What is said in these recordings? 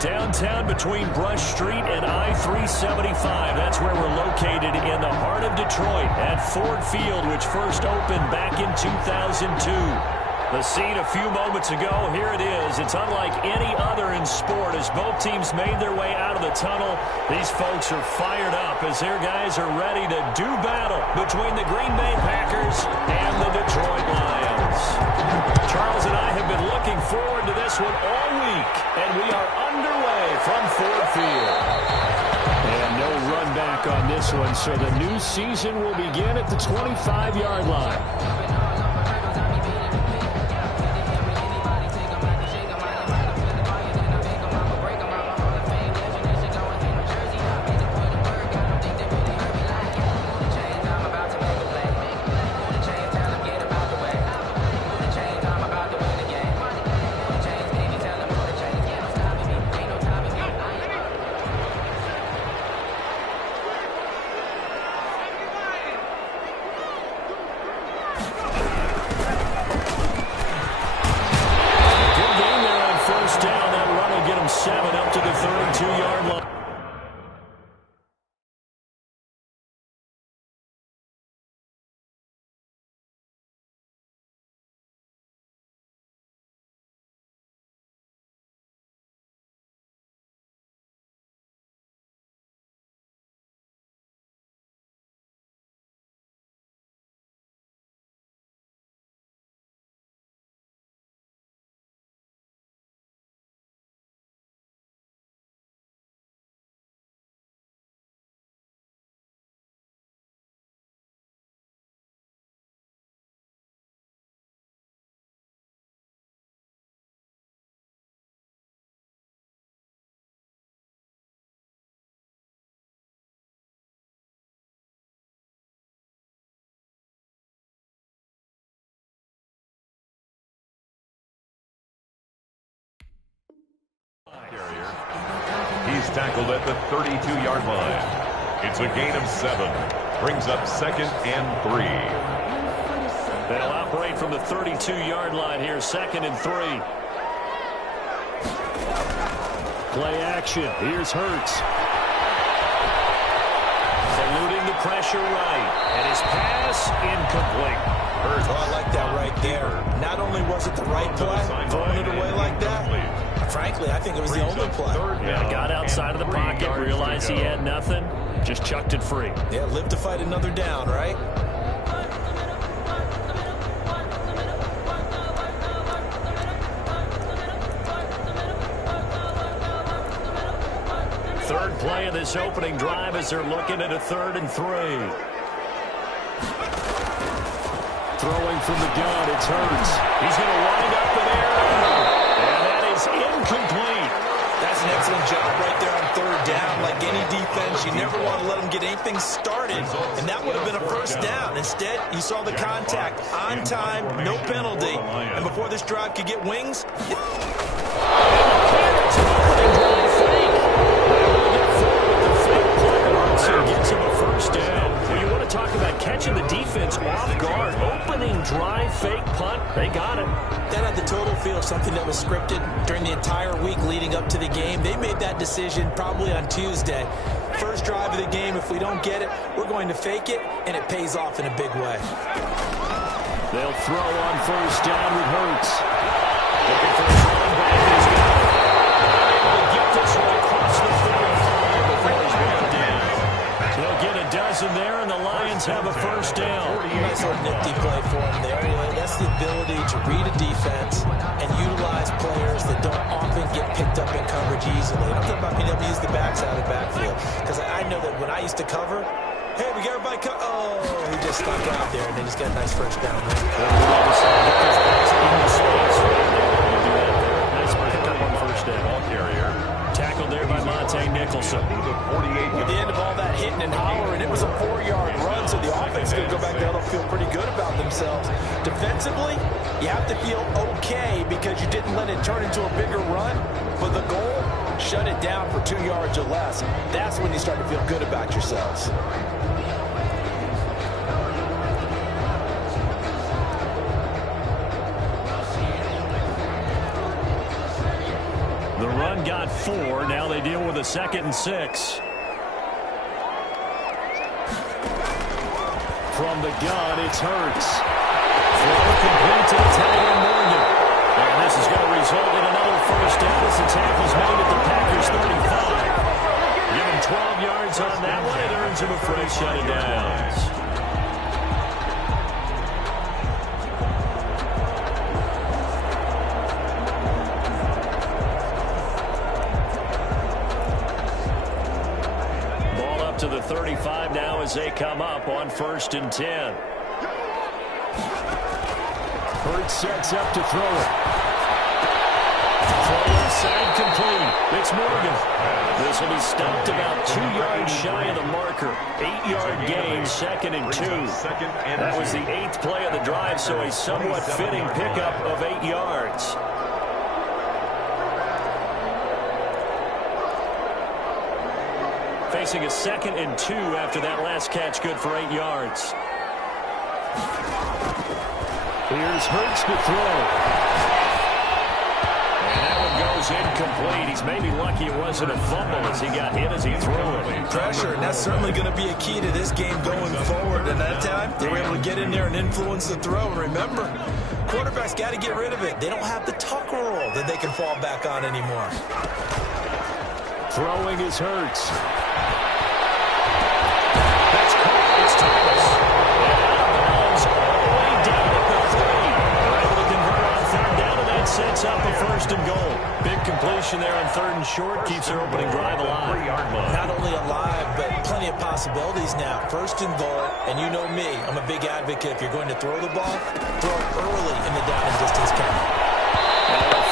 Downtown between Brush Street and I-375. That's where we're located in the heart of Detroit at Ford Field, which first opened back in 2002. The scene a few moments ago, here it is. It's unlike any other in sport as both teams made their way out of the tunnel. These folks are fired up as their guys are ready to do battle between the Green Bay Packers and the Detroit Lions. Charles and I have been looking forward to this one all week, and we are underway from Ford Field. And no run back on this one, so the new season will begin at the 25-yard line. He's tackled at the 32-yard line. It's a gain of 7. Brings up 2nd and 3. They'll operate from the 32-yard line here, 2nd and 3. Play action. Here's Hurts. Eluding the pressure right. And his pass incomplete. Hurts. Oh, I like that right there. Not only was it the right play, throwing it away like that, frankly, I think it was the only play. Yeah, got outside of the pocket, realized he had nothing, just chucked it free. Yeah, live to fight another down, right? Third play of this opening drive as they're looking at a 3rd and 3. Throwing from the gun, it's Hurts. He's going to wind up in there. And that is incomplete. That's an excellent job right there on 3rd down. Like any defense, you never want to let them get anything started. And that would have been a 1st down. Instead, you saw the contact on time, no penalty. And before this drive could get wings, gets him a 1st down. Well, you want to talk about catching the defense off guard. Opening drive, fake punt. They got it. That had the total feel of something that was scripted during the entire week leading up to the game. They made that decision probably on Tuesday. First drive of the game, if we don't get it, we're going to fake it, and it pays off in a big way. They'll throw on 1st down with Hurts. Looking for a run back. He's got it. They'll get this one across the 35 before he's brought down. They'll get a dozen there, and the Lions have a 1st down. Nice little nifty play for him there. That's the ability to read a defense and utilize players that don't often get picked up in coverage easily. I'm talking about being able to use the backside of the backfield. Because I know that when I used to cover, hey, we got everybody cover. Oh, he just stuck out there, and then he's got a nice 1st down. Nice pick up on 1st down. Ball carrier. Tackled there by Monte Nicholson. At the end of all that hitting and hollering, it was a 4-yard run, so the offense could go back there and feel pretty good about themselves. Defensively, you have to feel okay because you didn't let it turn into a bigger run, but the goal, shut it down for 2 yards or less. That's when you start to feel good about yourselves. The run got 4. Now they deal with a 2nd and 6. From the gun, it's Hurts. Throw complete to the tight end, Morgan. And this is going to result in another first down as the tackle's made at the Packers 35. Give him 12 yards on that one. It earns him a fresh set of downs. To the 35 now as they come up on 1st and 10. Hurts sets up to throw it. Throw inside complete. It's Morgan. This will be stopped about 2 yards shy of the marker. 8-yard gain, 2nd and 2. That was the 8th play of the drive, so a somewhat fitting pickup of 8 yards. Facing a 2nd and 2 after that last catch, good for 8 yards. Here's Hurts to throw. And that one goes incomplete. He's maybe lucky it wasn't a fumble as he got hit as he threw it. Pressure, and that's certainly going to be a key to this game going forward. And that time, they were able to get in there and influence the throw. And remember, quarterbacks got to get rid of it. They don't have the tuck roll that they can fall back on anymore. Throwing is Hurts. That's caught. It's Thomas. And out of bounds all the way down at the 3. They're able to convert on 3rd down, and that sets up a 1st and goal. Big completion there on 3rd and short. Keeps their opening drive alive. Not only alive, but plenty of possibilities now. 1st and goal, and you know me. I'm a big advocate. If you're going to throw the ball, throw it early in the down and distance count.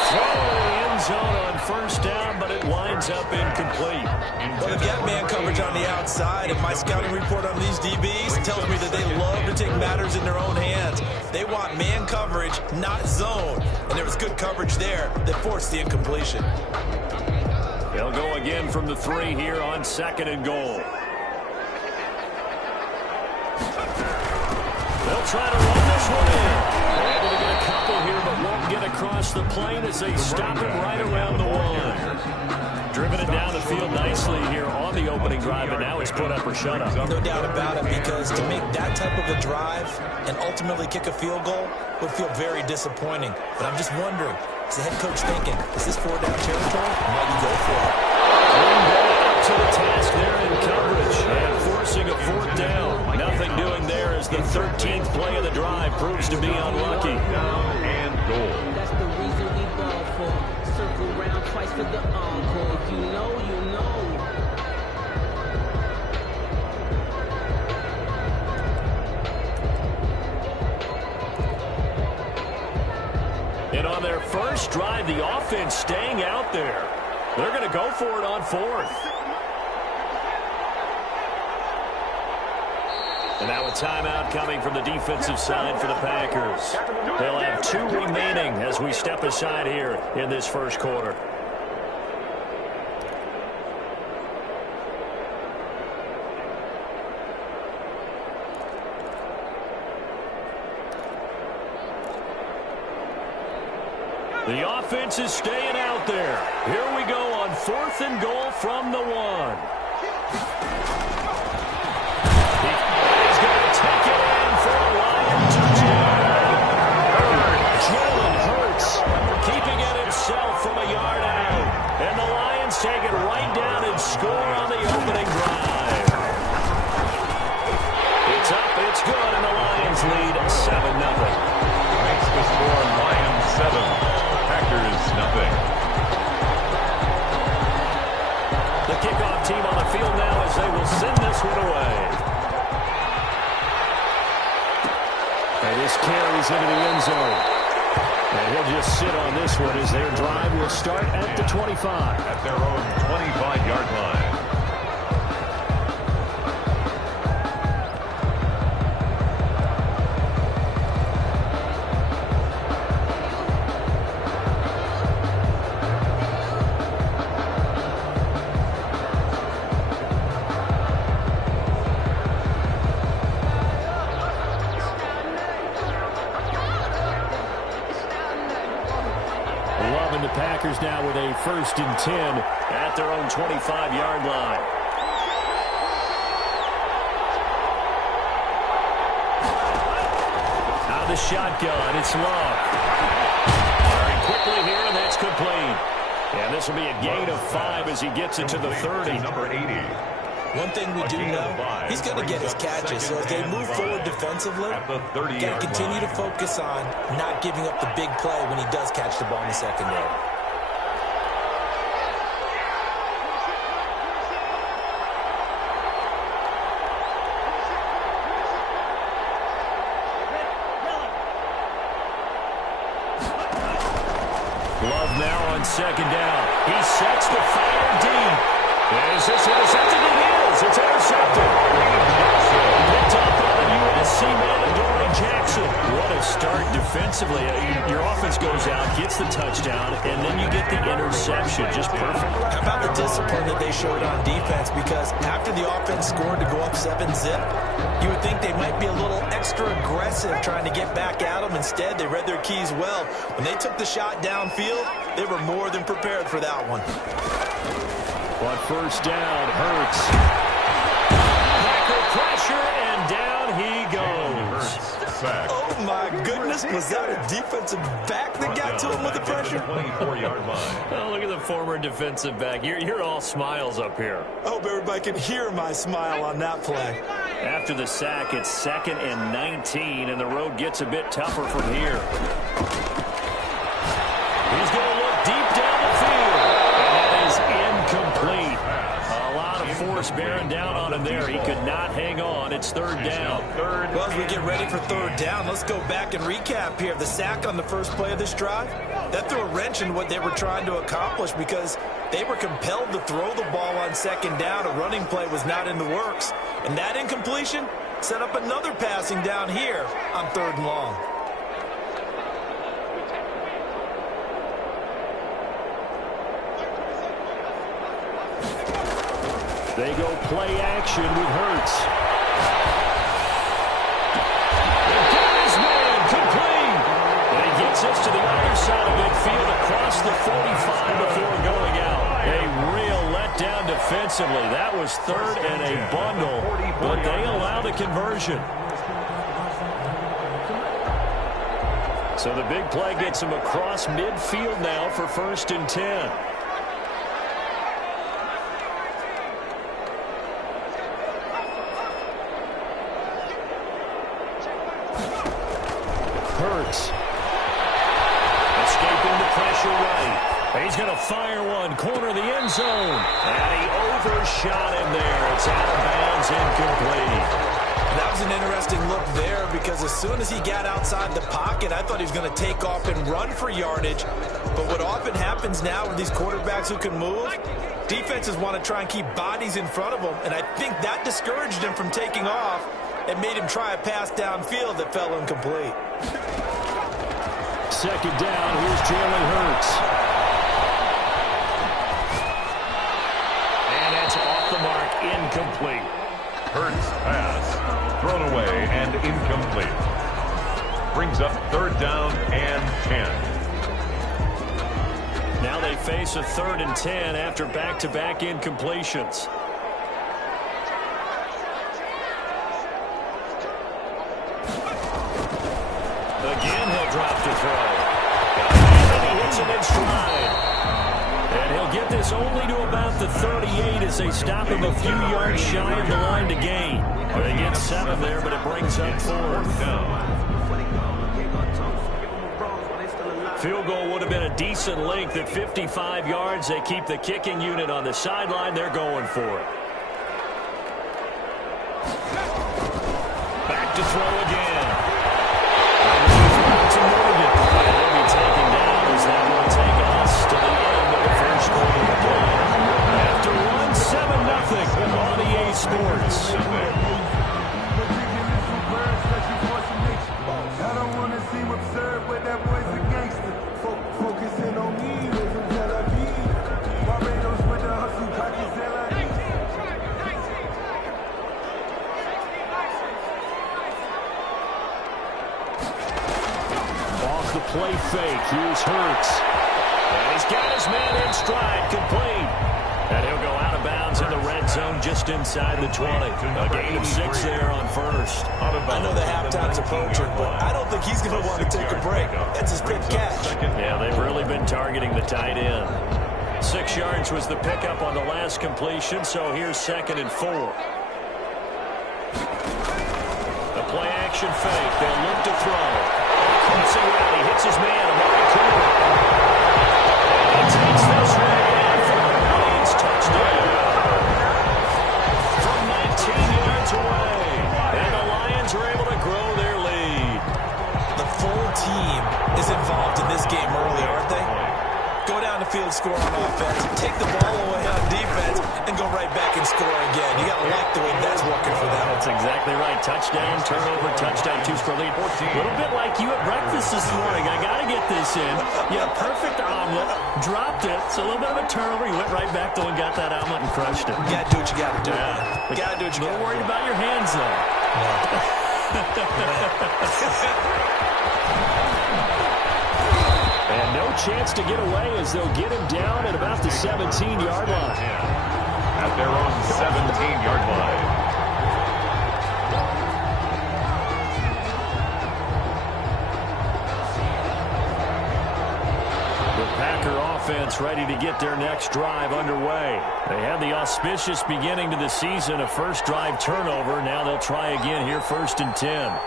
Throw in the end zone on 1st down, but it winds up incomplete. Well, they've got man coverage on the outside, and my scouting report on these DBs tells me that they love to take matters in their own hands. They want man coverage, not zone. And there was good coverage there that forced the incompletion. They'll go again from the 3 here on 2nd and goal. They'll try to run this one in. They're able to get a couple here, but won't get across the plane as they stop him right around the 1. Driven it down the field nicely here on the opening drive, and now it's put up or shut up. No doubt about it, because to make that type of a drive and ultimately kick a field goal would feel very disappointing. But I'm just wondering, is the head coach thinking, is this 4-down territory? Might you go for it? Green Bay up to the task there in coverage and forcing a 4th down. Nothing doing there as the 13th play of the drive proves to be unlucky. Down and goal. That's the reason we ball for. Circle round twice for the encore. You know, you know. And on their first drive, the offense staying out there. They're going to go for it on 4th. And now a timeout coming from the defensive side for the Packers. They'll have 2 remaining as we step aside here in this first quarter. The offense is staying out there. Here we go on 4th and goal from the 1. He's going to take it in for a Lion touchdown. Jalen Hurts keeping it himself from a yard out. And the Lions take it right down and score on the opening drive. It's up, it's good, and the Lions lead 7-0. Makes the score Lions 7. Packers nothing. The kickoff team on the field now as they will send this one away. And this carries into the end zone. And he'll just sit on this one as their drive will start at the 25. At their own 25-yard line. Raiders now with a 1st and 10 at their own 25-yard line. Out of the shotgun, it's Love. Very quickly here, and that's complete. And this will be a gain of 5 as he gets it to the 30. Number 80. One thing we do know, he's going to get his catches. So as they move forward defensively, got to continue to focus on not giving up the big play when he does catch the ball in the secondary. Love now on 2nd down. He sets the fire deep. Is this intercepted? It is. It's intercepted. Picked up by the USC man, Adoree Jackson. What a start defensively. Your offense goes out, gets the touchdown, and then you get the interception. Just perfect. How about the discipline that they showed on defense? Because after the offense scored to go up 7-zip, you would think they might be a little extra aggressive trying to get back at them. Instead, they read their keys well. When they took the shot downfield, they were more than prepared for that one. On 1st down, Hurts. Packer pressure, and down he goes. Oh, my goodness. Was that a defensive back that got to him with the pressure? 24-yard line. Oh, look at the former defensive back. You're all smiles up here. I hope everybody can hear my smile on that play. After the sack, it's 2nd and 19, and the road gets a bit tougher from here. He's going to look deep down the field. Incomplete. A lot of force bearing down on him there. He could not hang on. It's 3rd down. Well, as we get ready for 3rd down, let's go back and recap here. The sack on the first play of this drive, that threw a wrench in what they were trying to accomplish because they were compelled to throw the ball on 2nd down. A running play was not in the works. And that incompletion set up another passing down here on 3rd and long. They go play action with Hurts. They've got his man complete. And he gets us to the other side of midfield across the 45 before going out. A real letdown defensively. That was 3rd and a bundle, but they allow the conversion. So the big play gets him across midfield now for 1st and 10. Hurts. Escaping the pressure right. He's going to fire one. Corner of the end zone. And he overshot him there. It's out of bounds, incomplete. That was an interesting look there because as soon as he got outside the pocket, I thought he was going to take off and run for yardage. But what often happens now with these quarterbacks who can move, defenses want to try and keep bodies in front of them. And I think that discouraged him from taking off and made him try a pass downfield that fell incomplete. 2nd down, here's Jalen Hurts. And it's off the mark, incomplete. Hurts pass, thrown away and incomplete. Brings up 3rd down and 10. Now they face a 3rd and 10 after back-to-back incompletions. Again, he'll drop to throw. And he hits it in stride. And he'll get this only to about the 38 as they stop him a few yards shy of the line to gain. They get 7 there, but it brings up 4th down. Field goal would have been a decent length at 55 yards. They keep the kicking unit on the sideline. They're going for it. Back to throw again. To Morgan. And they'll be taken down as that will take us to the end of the first quarter of the game. After 1-7-0 on EA Sports. I don't want to seem absurd, but that boy's a gangster. Focusing on me, living Tel Aviv. Barbados with the hustle, pockets Tel Aviv. Off the play fake, here's Hurts. And he's got his his man in stride, complete. And he'll go out of bounds in the red zone just inside the 20. A gain of 6 there on first. I know the halftime's approaching, but I don't think he's going to want to take a break. That's his big catch. Yeah, they've really been targeting the tight end. 6 yards was the pickup on the last completion, so here's 2nd and 4. The play-action fake. They'll look to throw. Crossing route. He hits his man, Amari Cooper. And he takes this one in for the Lions touchdown. From 19 yards away. And the Lions are able to grow their lead. The full team is involved in this game early, aren't they? Go down the field, score on offense, take the ball away on defense, and go right back and score again. You got to like the way that's working for them. That's exactly right. Touchdown, turnover, touchdown, 2-score lead. A little bit like you at breakfast this morning. I got to get this in. You had a perfect omelet, dropped it. It's a little bit of a turnover. You went right back though and got that omelet and crushed it. You got to do what you got to do. Yeah. You got to do what you got to do. A little worried about your hands though. And no chance to get away as they'll get him down at about the 17-yard line. At their own 17-yard line. The Packer offense ready to get their next drive underway. They had the auspicious beginning to the season, a first drive turnover. Now they'll try again here, 1st and 10.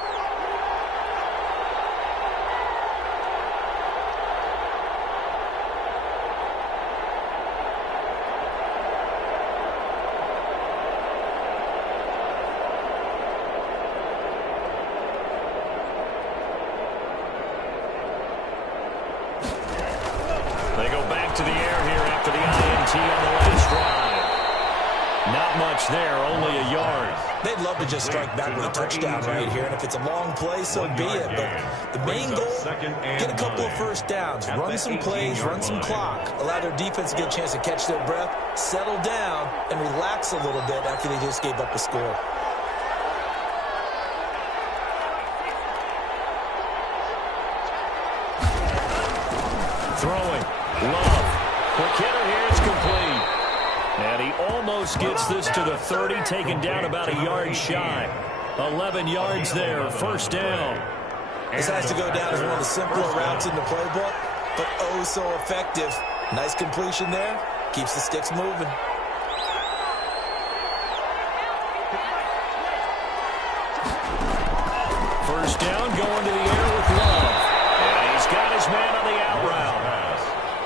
They go back to the air here after the INT on the last drive. Not much there, only a yard. They'd love to just strike back with a touchdown right here, and if it's a long play, so be it. But the main goal, get a couple of first downs, run some plays, run some clock, allow their defense to get a chance to catch their breath, settle down, and relax a little bit after they just gave up a score. Throwing. Love. Quick hitter here. It's complete. And he almost gets this to the 30, taken down about a yard shy. 11 yards there. 1st down. This has to go down as one of the simpler routes in the playbook, but oh so effective. Nice completion there. Keeps the sticks moving. First down, going to the air with Love. And he's got his man on the out route.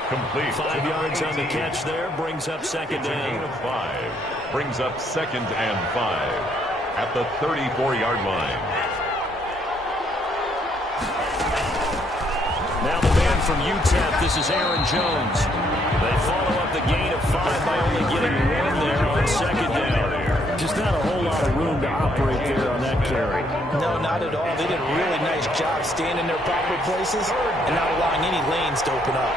Complete. 5 yards on the catch there. Brings up 2nd It's a gain down. of 5. Brings up 2nd and 5 at the 34-yard line. Now the man from UTEP, this is Aaron Jones. They follow up the gain of 5 by only getting 1 there on 2nd down. Just not a whole lot of room to operate there on that carry. No, not at all. They did a really nice job staying in their proper places and not allowing any lanes to open up.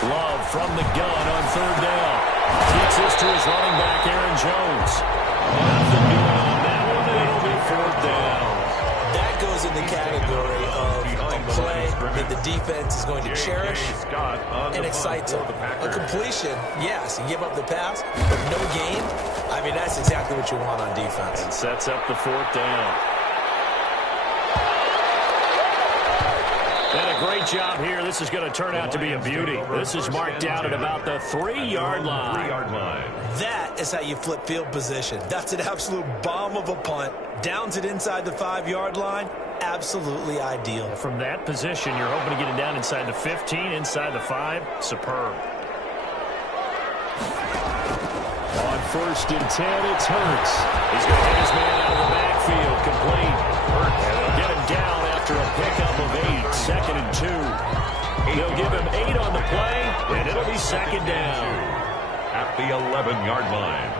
Love from the gun on 3rd down. Gets this to his running back, Aaron Jones. Nothing doing on that one, and it'll be 4th down. That goes in the category of a play that the defense is going to cherish and excites them. A completion, yes, you give up the pass, but no gain. I mean, that's exactly what you want on defense. And sets up the 4th down. And a great job here. This is going to turn out to be a beauty. This is marked down at about the 3-yard line. That is how you flip field position. That's an absolute bomb of a punt. Downs it inside the 5-yard line. Absolutely ideal. From that position, you're hoping to get it down inside the 15, inside the 5. Superb. On 1st and 10, it's Hurts. He's going to hit his man out of the backfield. Complete. And they'll get him down after a pickup of 8. 2nd and 2. They'll give him 8 on the play, and it'll be 2nd down. At the 11-yard line.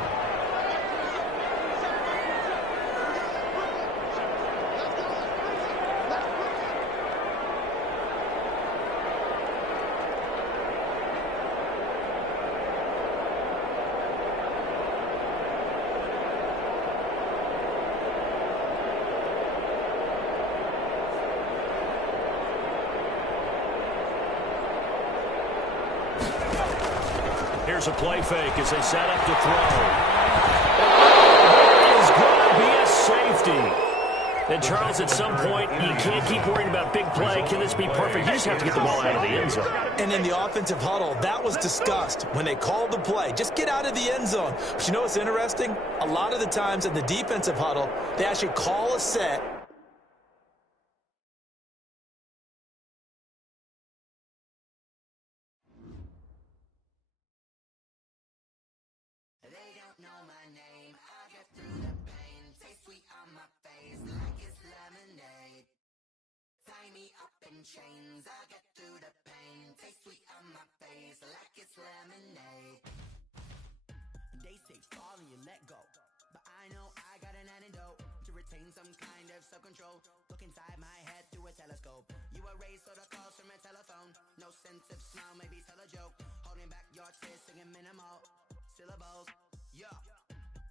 Here's a play fake as they set up to throw. That is going to be a safety. And, Charles, at some point, you can't keep worrying about big play. Can this be perfect? You just have to get the ball out of the end zone. And in the offensive huddle, that was discussed when they called the play. Just get out of the end zone. But you know what's interesting? A lot of the times in the defensive huddle, they actually call a set. Chains, I get through the pain. Taste sweet on my face like it's lemonade. They say fall and you let go, but I know I got an antidote to retain some kind of self-control. Look inside my head through a telescope. You erase all the calls from a telephone. No sense of smile, maybe tell a joke. Holding back your tears, singing minimal syllables. Yeah,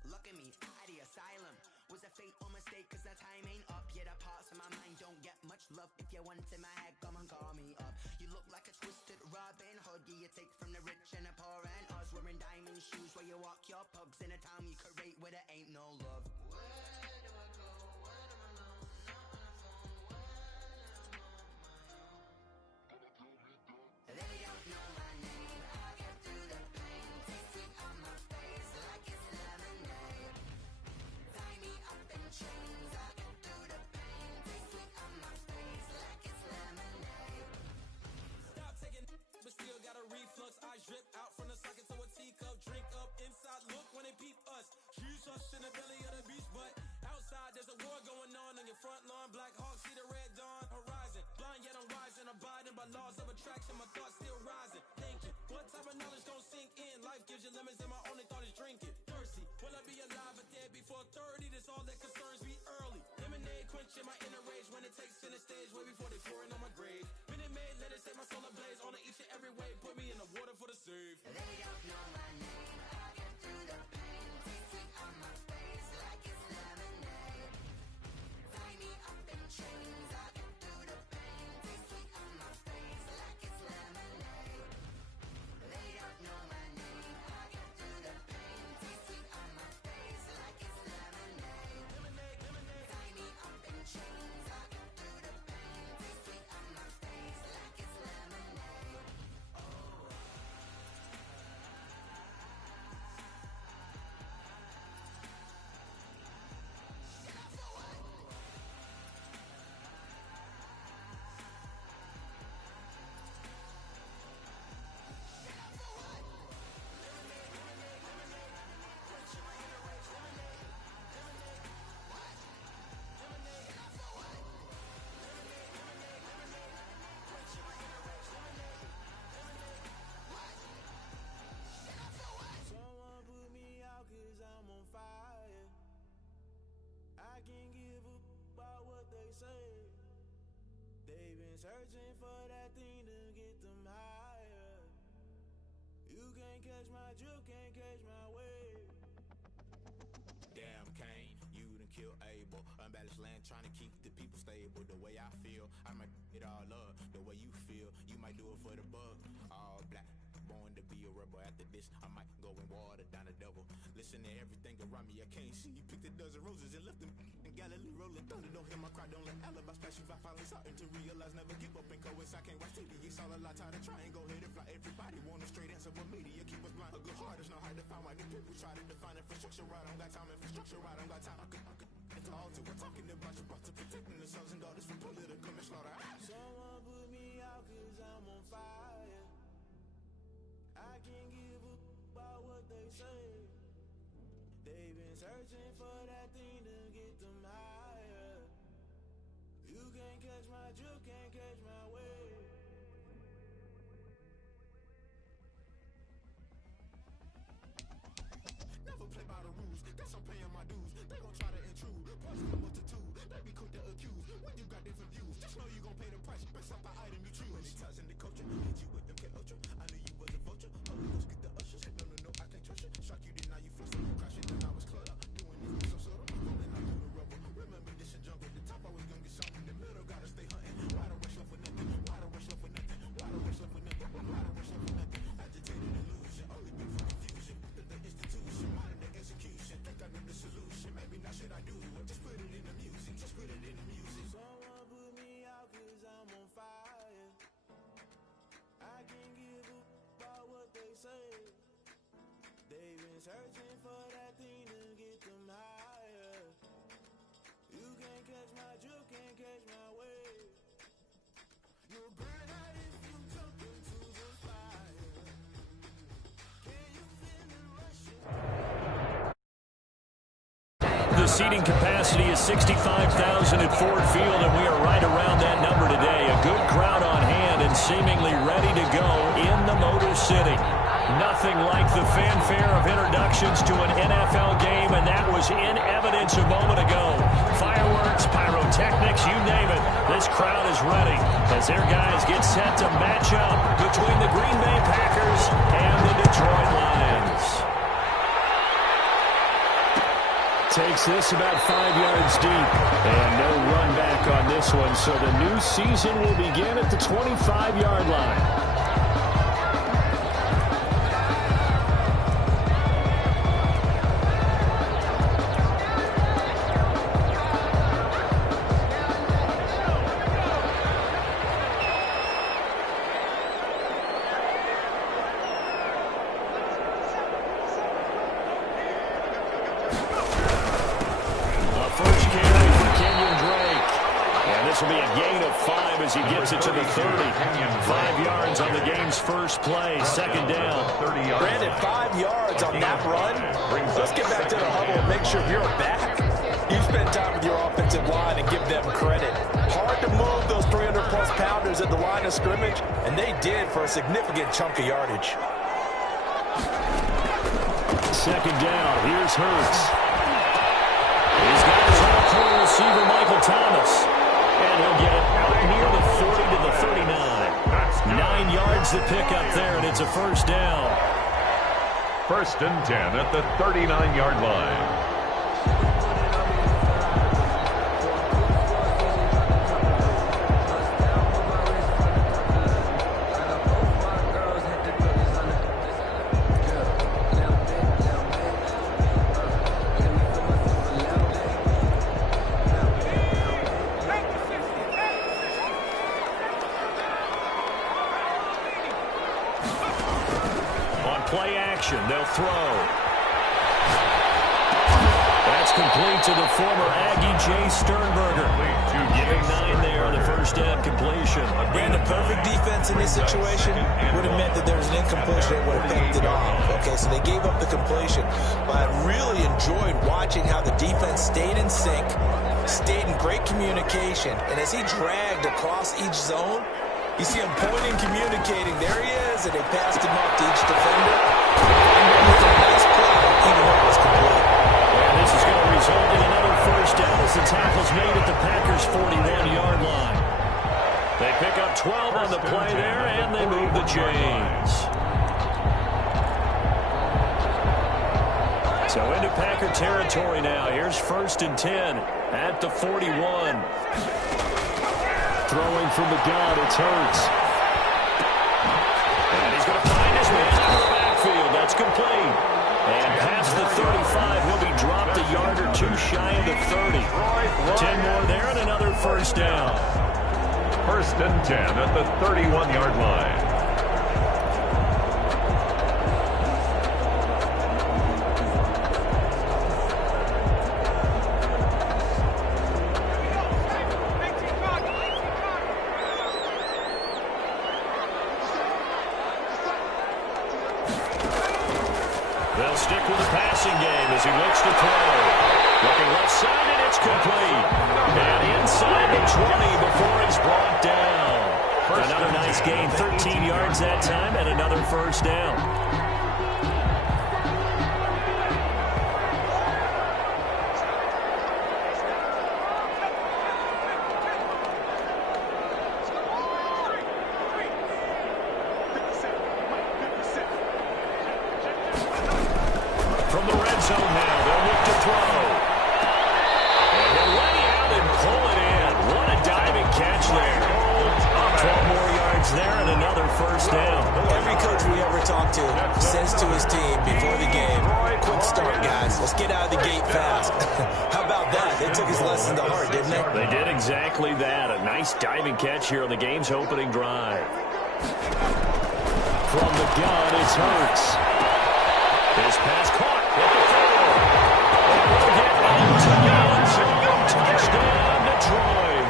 look at me, out the asylum. Was a fate or mistake, cause the time ain't up. Yeah, the parts of my mind don't get much love. If you want in my head, come and call me up. You look like a twisted Robin Hood. Yeah, you take from the rich and the poor and us. Wearing diamond shoes while you walk your pugs in a town you create where there ain't no love. Where do I go? When I'm alone? Not on the phone. When I'm on my own. They don't know my name. I get through the pain. Taste sweet on my face like it's lemonade. Tie me up in chains. I get through the pain. Taste sweet on my face like it's lemonade. Stop taking but still got a reflux. Eyes drip out from the socket to a teacup. Drink up inside, look when they peep us. Huge us in the belly of the beach, but outside there's a war going on your front lawn. Black Hawk, see the red dawn horizon. Blind yet I'm rising, abiding by laws of attraction. My thoughts still rising. Thinking, what type of knowledge gon' sink in? Life gives you lemons and my only thought is drinking. Thirsty, will I be alive or dead before 30? That's all that concerns me early. Lemonade quenching my inner rage when it takes center stage way before they pour it on my grave. Minute Maid, let it set my soul ablaze on each and every way. Put me in the water for the save. They don't know my name. I get through the pain. Taste sweet on my face like it's lemonade. Tie me up in chains. I get through the pain. Taste sweet on my face like it's lemonade. They don't know my name. I get through the pain. Taste sweet on my face like it's lemonade. Tie me up in chains. I get through the pain. Taste sweet on my face like it's lemonade. Someone put me out cause I'm on fire. I can't give a about what they say. They've been searching for that thing to get them higher. You can't catch my drift, can't catch my wave. Damn Kane, you done kill Abel. Unbalanced land trying to keep the people stable. The way I feel, I might it all up. The way you feel, you might do it for the bug. All black, born to be a rebel. After this, I might go and water down the devil. Listen to everything around me, I can't see. Picked a dozen roses and left them in Galilee rolling thunder. Don't hear my cry, don't let alibis pass you by. Finally starting to realize, never give up and coincide. Can't watch TV, it's all a lot. Tired of trying, go ahead and fly. Everybody want a straight answer, but media keep us blind. A good heart is not hard to find. Why these people try to define infrastructure right? I don't got time, infrastructure right, I don't got time. I could it's all to we're talking about you, about to protecting the sons and daughters from political manslaughter. Someone put me out cause I'm on fire. I can't give a about what they say. They've been searching for that thing to get them higher. You can't catch my drift, can't catch my wave. Never play by the rules, guess I'm paying my dues. They gon' try to intrude, poison the multitude. They be quick to accuse, when you got different views. Just know you gon' pay the price, based off the item you choose. Many ties in the culture, hit you with the K-Ultra. I knew you was a vulture, Holy Ghost get the ushers. No, I can't trust you. Shock you, then now you fluster. Crash it, then I was cluttered. Doing this so subtle, rolling out through the rubble. Remember this a jungle, the top I was gonna get something. The middle gotta stay hunting, why the rush off for nothing? searching for that thing to get them higher. You can't catch my drift, can't catch my wave. You'll burn out if you jump into the fire. Can you feel the rushing? The seating capacity is 65,000 at Ford Field, and we are right around that number today. A good crowd on hand and seemingly ready to go in the Motor City. Nothing like the fanfare of introductions to an NFL game, and that was in evidence a moment ago. Fireworks, pyrotechnics, you name it. This crowd is ready as their guys get set to match up between the Green Bay Packers and the Detroit Lions. Takes this about 5 yards deep, and no run back on this one, so the new season will begin at the 25-yard line. As he gets it to the 30. 5 yards on the game's first play. Second down. Brandon, 5 yards on that run. Let's get back to the huddle and make sure you're back. You spend time with your offensive line and give them credit. Hard to move those 300-plus pounders at the line of scrimmage, and they did for a significant chunk of yardage. Second down. Here's Hurts. He's got his all-pro receiver, Michael Thomas. And he'll get it out near the 40 to the 39. 9 yards to pick up there, and it's a first down. First and 10 at the 39-yard line. Play action. They'll throw. That's complete to the former Aggie, Jay Sternberger. Getting 9 there on the first down completion. Brandon, perfect defense in this situation would have meant that there was an incompletion that would have picked it off. Okay, so they gave up the completion. But I really enjoyed watching how the defense stayed in sync, stayed in great communication, and as he dragged across each zone, you see him pointing, communicating. There he is, and they passed him up to each defender. And with a nice play, even though it was complete. And this is going to result in another first down as the tackle's made at the Packers' 41-yard line. They pick up 12 on the play there, and they move the chains. So into Packer territory now. Here's first and 10 at the 41. Throwing from the gun, it's Hurts. And he's going to find his man out of the backfield. That's complete. And past the 35, he'll be dropped a yard or two shy of the 30. 10 more there and another first down. First and 10 at the 31-yard line. They'll stick with the passing game as he looks to throw. Looking left side, and it's complete. And inside the 20 before he's brought down. Another nice gain, 13 yards that time, and another first down. From the red zone now, they'll look to throw. And they'll lay out and pull it in. What a diving catch there. 12 more yards there and another first down. Every coach we ever talk to says to his team before the game, quick start, guys. Let's get out of the gate fast. How about that? They took his lesson to heart, didn't they? They did exactly that. A nice diving catch here on the game's opening drive. From the gun, it's Hurts. His pass caught at the 4. And will get into the end zone. Touchdown, Detroit.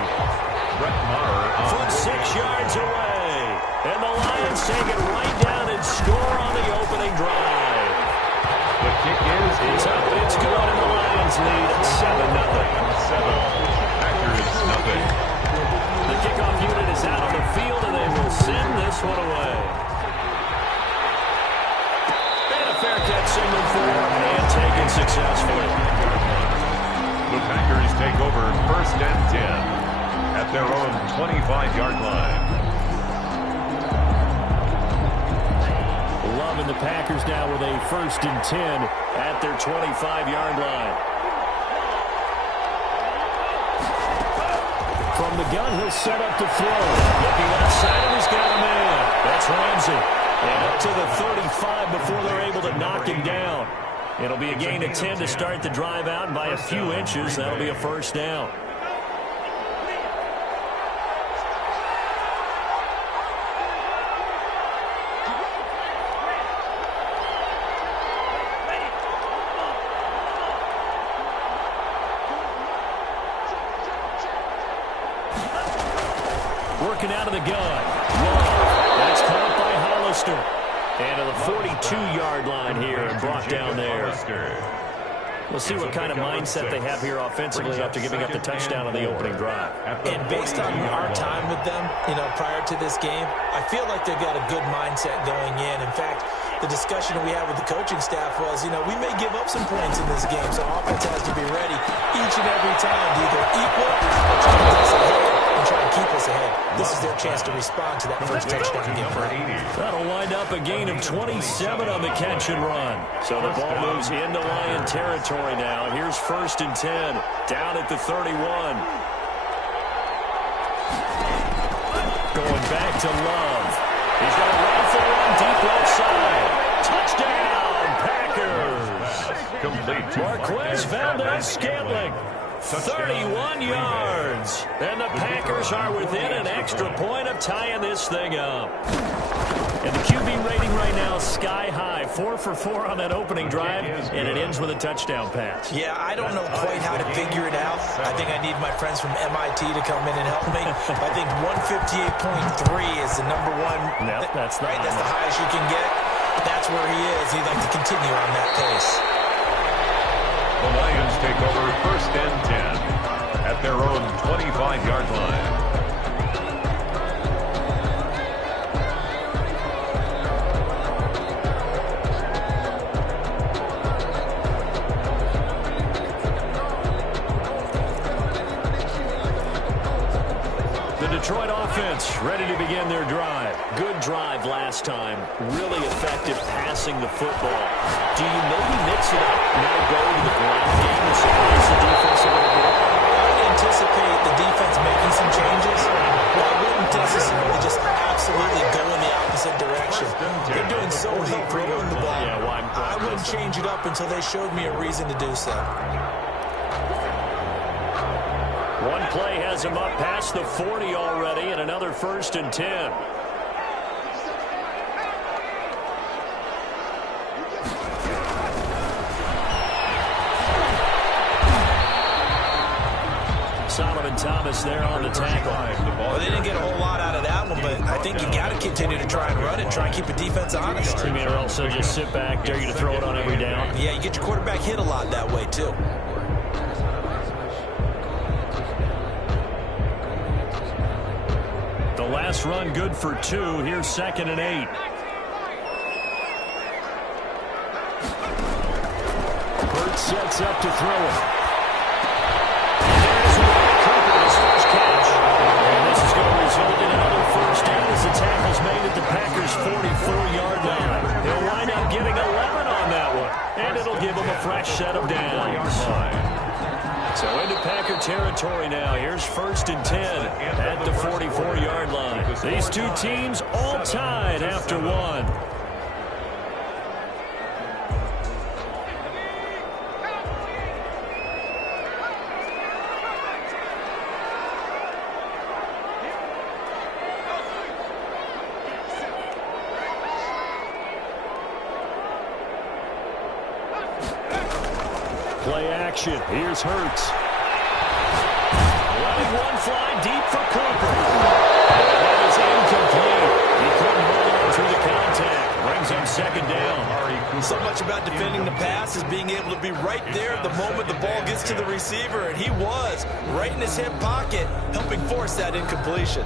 Brett Maher From 6 yards away. And the Lions take it right down and score on the opening drive. The kick is It's up, it's good, and the Lions lead 7-0. 7. Packers nothing. The kickoff unit is out on the field, and they will send this one away. And a fair catch signal for and taken successfully. The Packers take over 1st and 10 at their own 25-yard line. Love and the Packers now with a 1st and 10 at their 25-yard line. From the gun, he'll set up to throw. Looking outside, and he's got a man. That's Ramsey. And up to the 35 before they're able to knock him down. It'll be a gain of 10 to start the drive out, and by a few inches, that'll be a 1st down. Working out of the gun. That's caught by Hollister. And to the 42-yard line here and brought down there. We'll see what kind of mindset they have here offensively after giving up the touchdown on the opening drive. And based on our time with them, prior to this game, I feel like they've got a good mindset going in. In fact, the discussion that we had with the coaching staff was, we may give up some points in this game, so offense has to be ready each and every time to either equal or try to get us ahead and try to keep us ahead. This is their chance to respond to that first touchdown game. That'll wind up a gain of 27 on the catch and run. So the ball moves into Lion territory now. Here's 1st and 10 down at the 31. Going back to Love. He's got a rifle on deep left side. Touchdown, Packers. Complete to Marquez Valdez-Scantling. 31 yards. And the Packers are within an extra point of tying this thing up. And the QB rating right now is sky high. 4 for 4 on that opening drive, and it ends with a touchdown pass. Yeah, I don't know quite how to figure it out. I think I need my friends from MIT to come in and help me. I think 158.3 is the number one. Yep, that's right. That's the highest you can get. That's where he is. He'd like to continue on that pace. The Lions take over 1st and 10 at their own 25-yard line. The Detroit offense ready to begin their drive. Good drive last time. Really effective passing the football. Do you maybe mix it up, now go to the ground game and surprise the defense a little bit? I anticipate the defense making some changes. But I wouldn't necessarily just absolutely go in the opposite direction. They're doing so well throwing the ball. I wouldn't change it up until they showed me a reason to do so. One play has him up past the 40 already, and another 1st and 10. Solomon Thomas there on the tackle. Well, they didn't get a whole lot out of that one, but I think you got to continue to try and run it, try and keep the defense honest. You mean, or also just sit back, dare you to throw it on every down? Yeah, you get your quarterback hit a lot that way, too. The last run good for 2. Here's 2nd and 8. Hurts sets up to throw it. There's Cooper, his first catch. And this is going to result in another 1st down as the tackle's made at the Packers' 44-yard line. He'll wind up getting 11 on that one. And it'll give him a fresh set of downs. So into Packer territory now. Here's 1st and 10 at the 44-yard line. These two teams all tied after 1. Play action. Here's Hurts. Letting one fly deep for Cooper. That is incomplete. He couldn't hold on through the contact. Brings him second down. So much about defending the pass is being able to be right there at the moment the ball gets to the receiver, and he was right in his hip pocket, helping force that incompletion.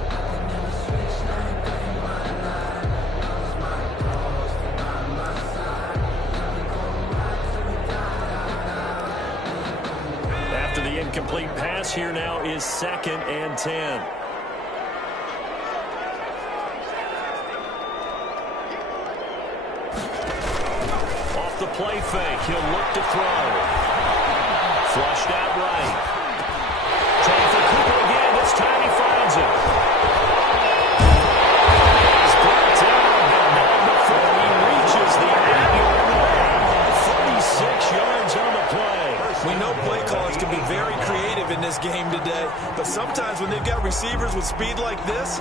After the incomplete pass, here now is 2nd and 10. The play fake. He'll look to throw. Flushed out right. Trying for Cooper again. This time he finds it. He's brought down, but not before he reaches the 8-yard line. 46 yards on the play. We know play callers can be very creative in this game today, but sometimes when they've got receivers with speed like this,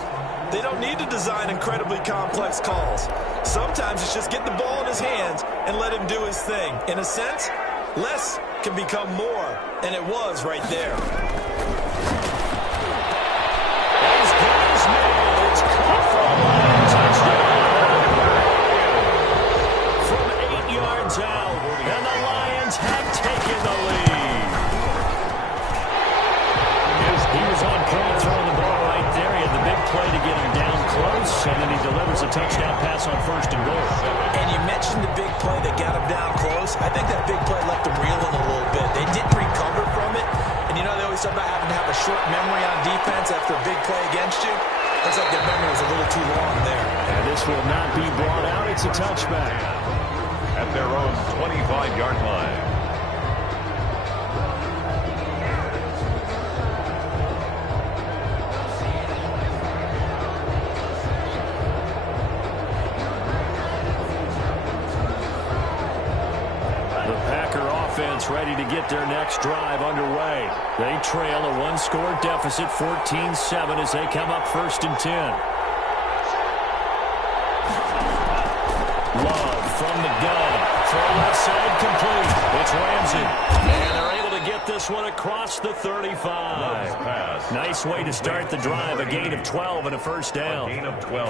they don't need to design incredibly complex calls. Sometimes it's just get the ball in his hands and let him do his thing. In a sense, less can become more, and it was right there. As good as nailed, it's caught for a line touchdown. From 8 yards out, and the Lions have taken the lead. He was on point throwing the ball right there. He had the big play to get him down close, and then he delivers a touchdown pass on 1st and goal. And you mentioned the big play that got him down close. I think that big play left him reeling a little bit. They didn't recover from it, and you know they always talk about having to have a short memory on defense after a big play against you. Looks like their memory was a little too long there. And this will not be brought out. It's a touchback. At their own 25-yard line. Ready to get their next drive underway. They trail a one-score deficit, 14-7, as they come up 1st and 10. Love from the gun. Throw left side complete. It's Ramsey. And they're able to get this one across the 35. Nice way to start the drive. A gain of 12 and a 1st down. A gain of 12.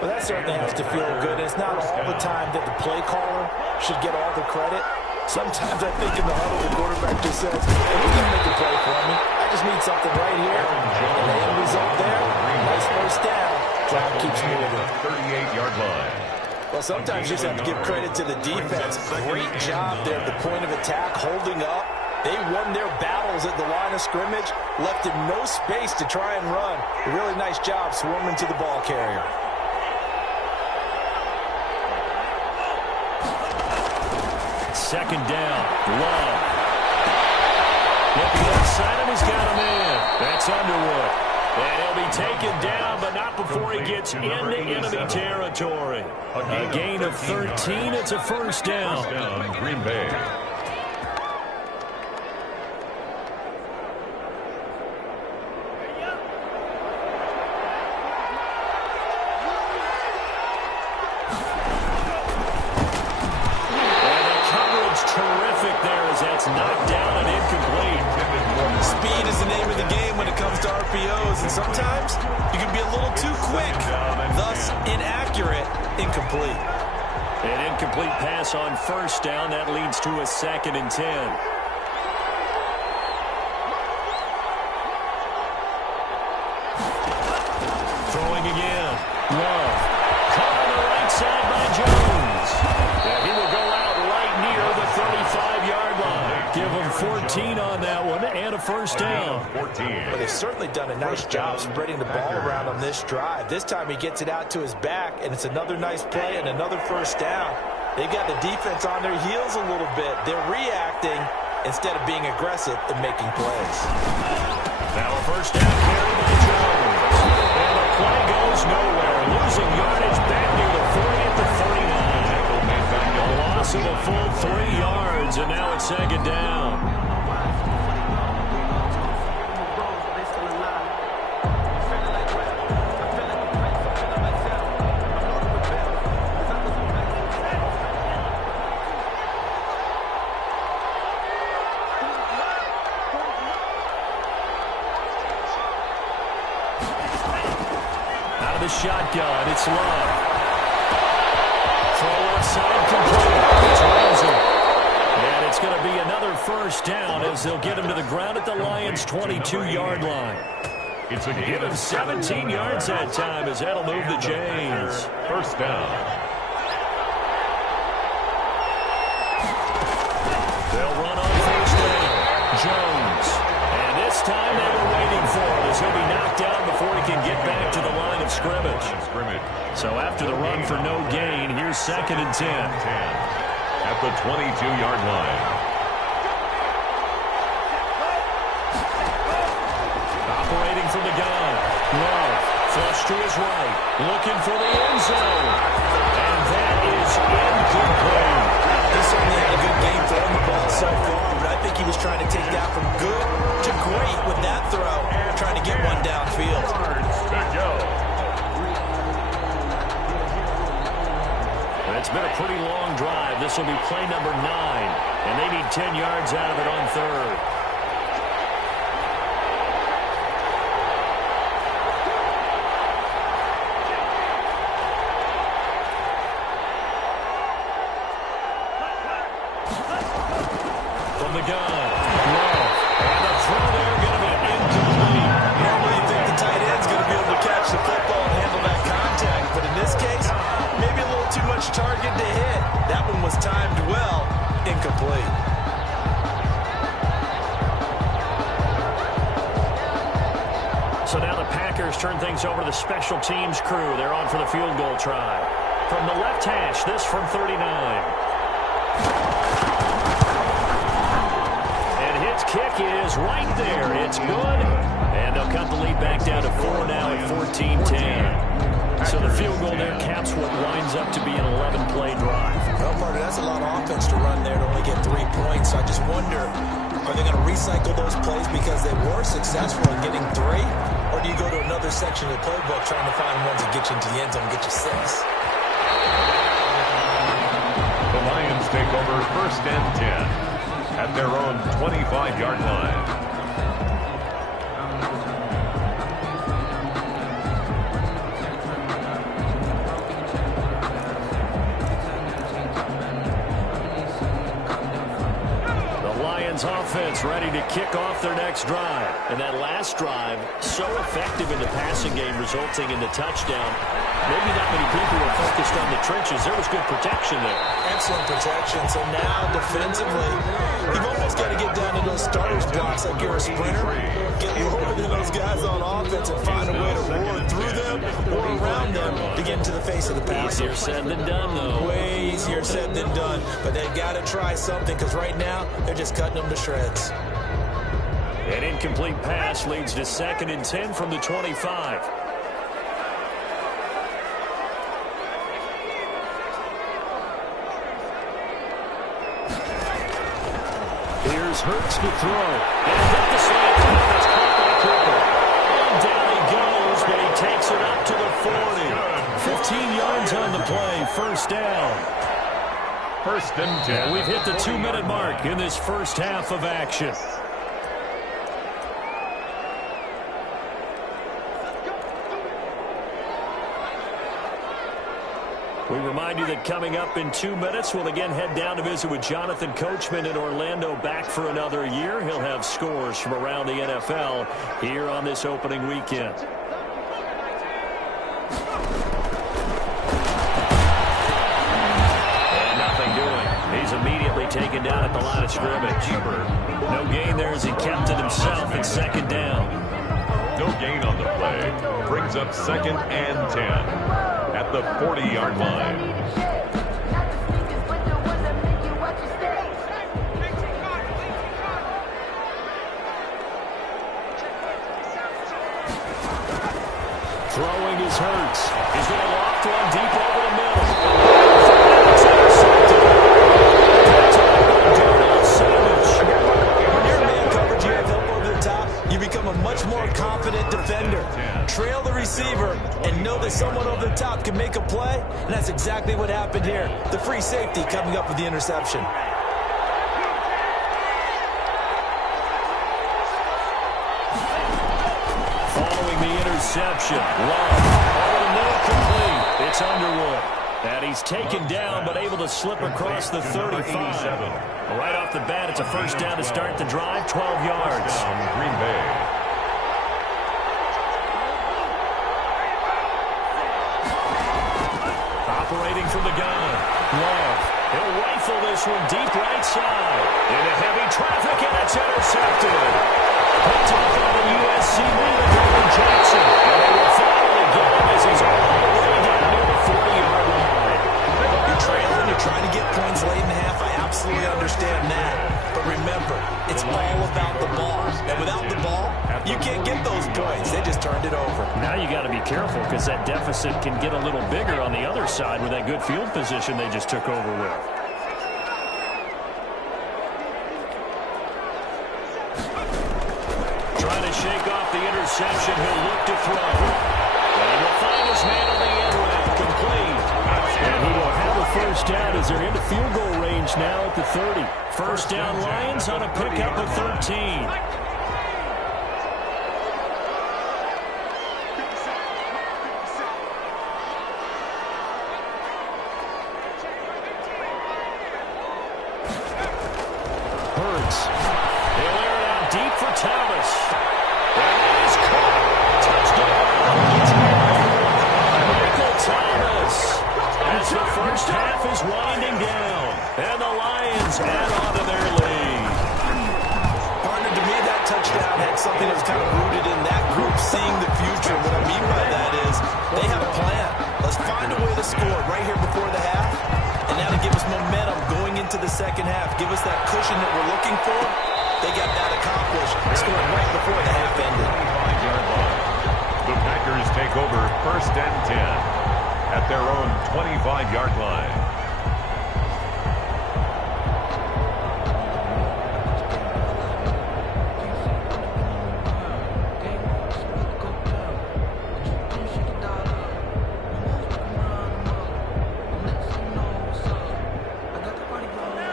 Well, that certainly has to feel good. It's not all the time that the play caller should get all the credit. Sometimes I think in the huddle, the quarterback just says, hey, who's going to make a play for me? I just need something right here. And the end result there, nice 1st down. Drive keeps moving. 38-yard line. Well, sometimes you just have to give credit to the defense. Great job there at the point of attack, holding up. They won their battles at the line of scrimmage, left him no space to try and run. A really nice job swarming to the ball carrier. 2nd down. Love. Looking left side of him, he's got him in. That's Underwood. And he'll be taken down, but not before he gets into enemy territory. A gain of 13. It's a 1st down. 1st down, Green Bay. Terrific there as that's knocked down and incomplete. Speed is the name of the game when it comes to RPOs, and sometimes you can be a little too quick, thus inaccurate, incomplete. An incomplete pass on 1st down. That leads to a 2nd and 10. Throwing again. Love. Caught on the right side by Jones. Yeah, he will go out right near the 35-yard line. Give him 14 on that one and a 1st down. 14. Well, they've certainly done a nice job spreading the ball around on this drive. This time he gets it out to his back, and it's another nice play and another 1st down. They've got the defense on their heels a little bit. They're reacting instead of being aggressive and making plays. Now a 1st down carry by Jones. And the play goes nowhere. Losing yardage back near the 40 at the 49. A loss of a full 3 yards, and now it's 2nd down. shotgun. It's Love. Throw left side complete. It's Ramsey. And it's going to be another first down as they'll get him to the ground at the Lions' 22-yard line. It's a Give him 17 yards that time as that'll move the chains. First down. They'll run on first down. Jones. And this time they were waiting for him as he'll be knocked down before he can get back to the line of scrimmage. So after the run for no gain, here's 2nd and 10. At the 22-yard line. Operating from the gun. Love. Flush to his right. Looking for the end zone. And that is incomplete. He certainly had a good game throwing the ball so far, but I think he was trying to take that from good to great with that throw, trying to get one downfield. Good go. It's been a pretty long drive. This will be play number 9, and they need 10 yards out of it on 3rd. From the gun, Love, and the throw there going to be incomplete. Normally you think the tight end's going to be able to catch the football and handle that contact, but in this case, maybe a little too much target to hit. That one was timed well, incomplete. So now the Packers turn things over to the special teams crew. They're on for the field goal try. From the left hash, this from 39. And his kick is right there. It's good. And they'll cut the lead back down to 4 now at 14-10. So the field goal there caps what winds up to be an 11-play drive. Well, partner, that's a lot of offense to run there to only get 3 points. So I just wonder, are they going to recycle those plays because they were successful in getting 3? Or do you go to another section of the playbook trying to find ones that get you into the end zone and get you 6? The Lions take over 1st and 10 at their own 25-yard line. Offense ready to kick off their next drive. And that last drive, so effective in the passing game, resulting in the touchdown. Maybe not many people were focused on the trenches. There was good protection there. Excellent protection. So now, defensively, you've almost got to get down to those starters blocks like you're a sprinter. Get lower than those guys on offense and find a way to roar through them or around them to get into the face of the passer. Easier said than done, though. Way easier said than done. But they've got to try something because right now, they're just cutting them to shreds. An incomplete pass leads to 2nd and 10 from the 25. Here's Hurts to throw. And hit the slant. That's caught by Cooper. And down he goes, but he takes it up to the 40. 15 yards on the play. First down. 1st and 10. And we've hit the 2-minute mark in this first half of action. We remind you that coming up in 2 minutes, we'll again head down to visit with Jonathan Coachman in Orlando, back for another year. He'll have scores from around the NFL here on this opening weekend. And nothing doing. He's immediately taken down at the line of scrimmage. No gain there as he kept it himself at 2nd down. No gain on the play. Brings up 2nd and 10. At the 40-yard line. Throwing is Hurts. He's going to loft one deep over the middle. When you're in man coverage, you have help over the top, you become a much more confident defender. Trail the receiver and know that someone over the top can make a play, and that's exactly what happened here. The free safety coming up with the interception. Following the interception, Love over the middle, Complete. It's Underwood. And he's taken down, but able to slip across the 35. Right off the bat, it's a first down to start the drive, 12 yards. Green Bay. Operating from the gun. Love. He'll rifle this one deep right side. Into heavy traffic, and it's intercepted. Picked up by the USC man, Jackson. And they will finally get him as he's all the way down near the 40-yard line. You're trailing, you're trying to get points late in the half. I absolutely understand that. But remember, it's all about the ball. And without the ball, you can't get those points. They just turned it over. Now you got to be careful because that deficit can get a little bigger on the other side with that good field position they just took over with. Trying to shake off the interception. He'll look to throw. And he'll find his man on the end route. Complete. And he will have a first down as they're into field goal range now at the 30. First down Lions on a pickup of 13. Hurts. They'll air it out deep for Thomas. And it is caught. Touchdown. Michael Thomas. As the first half is winding down. And the Lions add on to their lead. Partner, to me, that touchdown had something that was kind of rooted in that group seeing the future. What I mean by that is they have a plan. Let's find a way to score right here before the half. And now to give us momentum going into the second half. Give us that cushion that we're looking for. They got that accomplished, scoring right before the half ended. The Packers take over first and 10 at their own 25-yard line.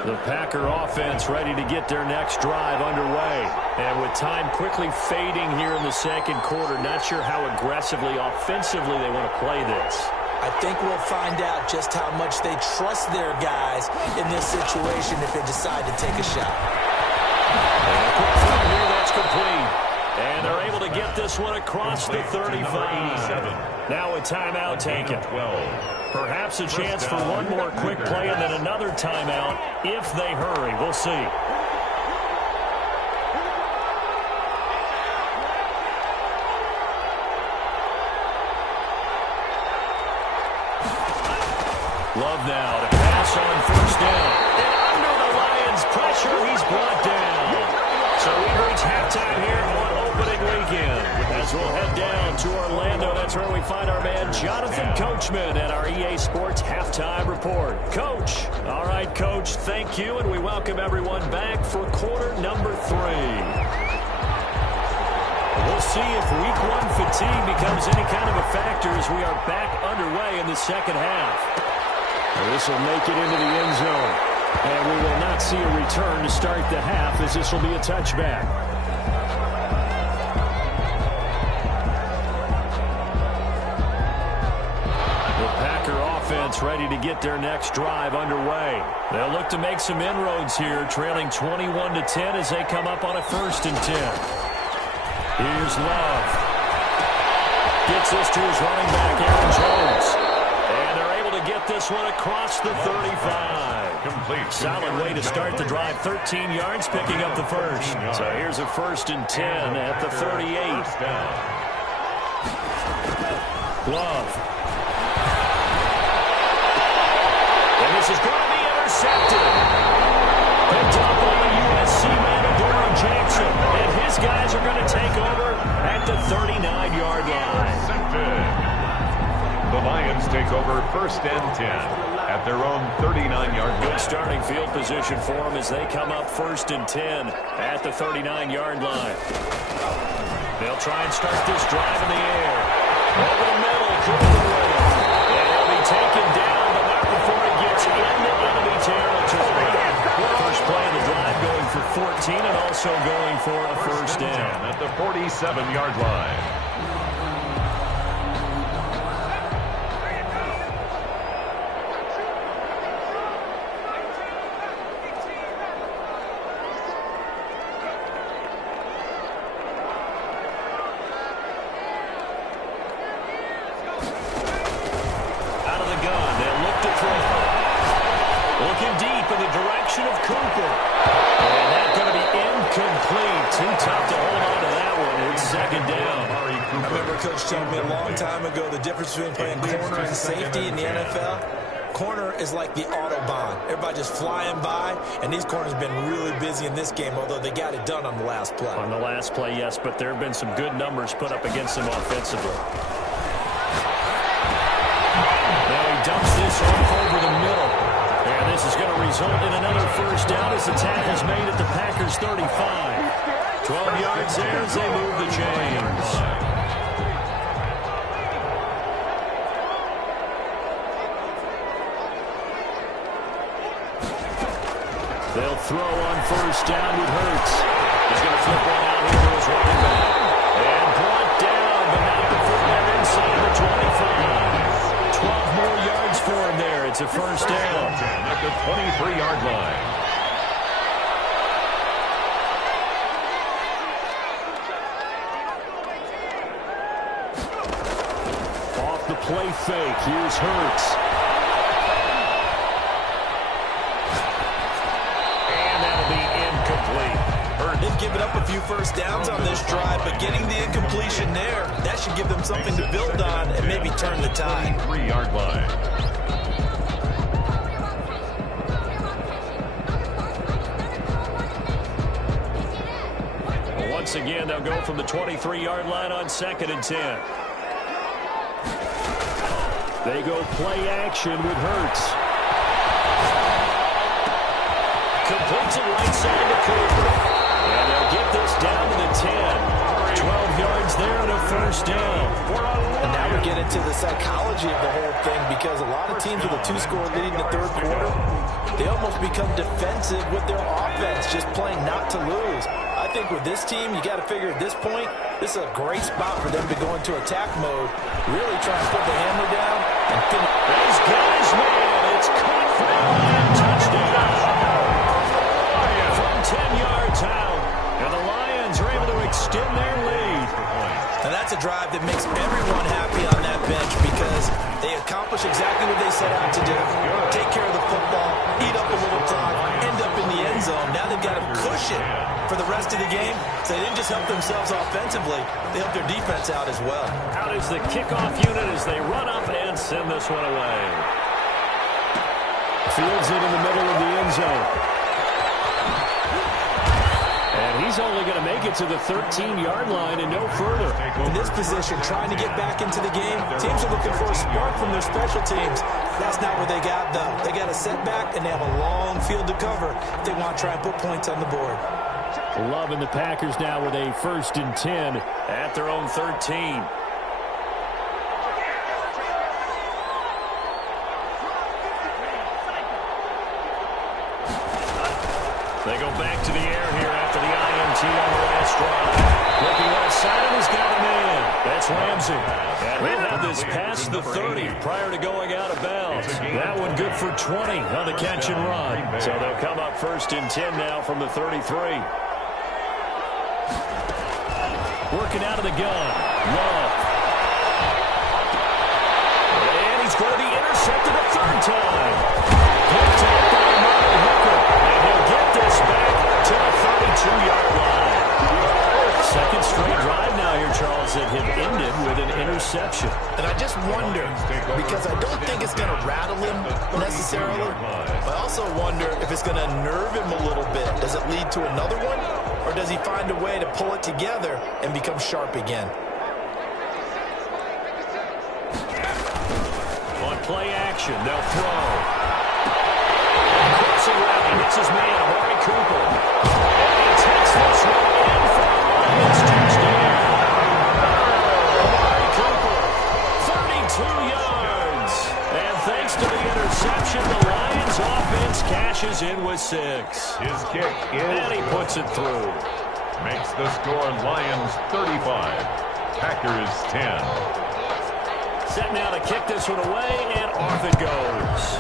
The Packer offense ready to get their next drive underway. And with time quickly fading here in the second quarter, not sure how aggressively, offensively they want to play this. I think we'll find out just how much they trust their guys in this situation if they decide to take a shot. And a quick throw here, that's complete. And they're able to get this one across the 35. Now a timeout taken. Perhaps a chance for one more quick play and then another timeout if they hurry. We'll see. Love now to pass on first down. And under the Lions' pressure, he's brought down. So we reach halftime here on opening weekend. As we'll head down to Orlando, that's where we find our man Jonathan Coachman at our EA Sports Halftime Report. Coach. All right, Coach, thank you, and we welcome everyone back for quarter number 3. We'll see if week 1 fatigue becomes any kind of a factor as we are back underway in the second half. This will make it into the end zone. And we will not see a return to start the half as this will be a touchback. The Packer offense ready to get their next drive underway. They'll look to make some inroads here, trailing 21-10 as they come up on a 1st and 10. Here's Love. Gets this to his running back, Aaron Jones. And they're able to get this one across the 35. Complete. Solid way to start the drive. 13 yards, picking up the first. So here's a 1st and 10 at the 38. Love. And this is going to be intercepted. Picked up by the USC man, Jackson. And his guys are going to take over at the 39-yard line. The Lions take over 1st and 10 at their own 39-yard line. Good starting field position for them as they come up 1st and 10 at the 39-yard line. They'll try and start this drive in the air. Over the middle, and he'll be taken down, but not before he gets into enemy territory. First play of the drive going for 14 and also going for a first down. At the 47-yard line. completion of Cooper. And that's going to be incomplete. Too tough to hold on to that one. It's second down. I remember Coach telling me a long time ago the difference between playing corner and safety in the NFL. Corner is like the Autobahn. Everybody just flying by, and these corners have been really busy in this game, although they got it done on the last play. On the last play, yes, but there have been some good numbers put up against them offensively. Now he dumps this off over the middle. And this is going to result in another first down as the tackle's made at the Packers' 35. 12 yards there as they move the chains. They'll throw on first down with Hurts. He's going to flip one out here to his running back. And brought down, but not before they're inside the 25. 12 more yards for him there. It's a first down. At the 23-yard line. Off the play fake. Here's Hurts. They've given up a few first downs on this drive, but getting the incompletion there, that should give them something to build on and maybe turn the tide. 3-yard line. Once again, they'll go from the 23-yard line on 2nd and 10. They go play action with Hurts. Completes it right side to Cooper. And they'll get this down to the 10. 12 yards there and a first down. And now we get into the psychology of the whole thing, because a lot of teams with a 2-score lead in the third quarter, they almost become defensive with their offense, just playing not to lose. I think with this team, you got to figure at this point, this is a great spot for them to go into attack mode, really try and put the hammer down and finish. These guys, man, it's caught for a touchdown. From 10 yards out, and the Lions are able to extend their lead. And that's a drive that makes everyone happy on that bench, because they accomplish exactly what they set out to do. Take care of the football, eat up a little clock, end up in the end zone. Now they've got a cushion for the rest of the game, so they didn't just help themselves offensively, they helped their defense out as well. Out is the kickoff unit as they run up and send this one away. Fields it in the middle of the end zone. And he's only going to make it to the 13-yard line and no further. In this position, trying to get back into the game, teams are looking for a spark from their special teams. That's not what they got, though. They got a setback, and they have a long field to cover if they want to try and put points on the board. Loving the Packers now with a 1st and 10 at their own 13. They go back to the air here after the INT on the last drive. Looking left side, and he's got a man. That's Ramsey. And they'll have this past the 30 prior to going out of bounds. That one good for 20 on the catch and run. So they'll come up 1st and 10 now from the 33. Working out of the gun. Love. And he's going to be intercepted a 3rd time. Picked up by Martin Hooker. And he'll get this back to the 32-yard line. 2nd straight drive now here, Charles, that have ended with an interception. And I just wonder, because I don't think it's going to rattle him necessarily, but I also wonder if it's going to nerve him a little bit. Does it lead to another one, or does he find a way to pull it together and become sharp again? On play action, they'll throw. Crossing route, he hits his man, Amari Cooper. And he takes this one in for a Lions touchdown. Amari Cooper, 32 yards. And thanks to the interception, the Lions offense cashes in with 6. His kick is And he puts it through. Makes the score Lions 35, Packers 10. Set now to kick this one away, and off it goes.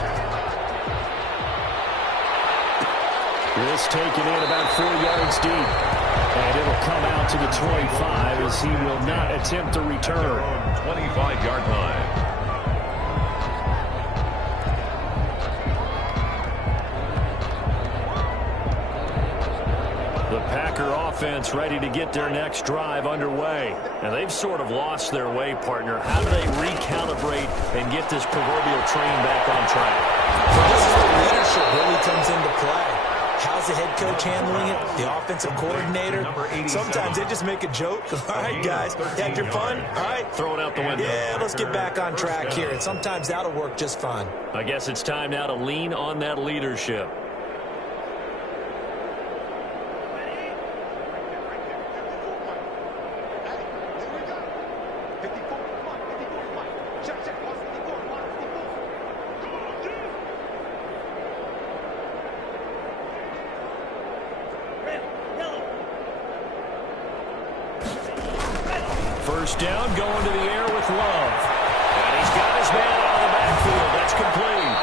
This taken in about 4 yards deep. And it'll come out to the 25 as he will not attempt to return. 25-yard line. offense ready to get their next drive underway. And they've sort of lost their way, partner. How do they recalibrate and get this proverbial train back on track? Well, this is where leadership really comes into play. How's the head coach handling it? The offensive coordinator? Sometimes they just make a joke. All right, guys, had your fun? All right. Throw it out the window. Yeah, let's get back on track here. And sometimes that'll work just fine. I guess it's time now to lean on that leadership. First down, going to the air with Love. And he's got his man out of the backfield. That's complete.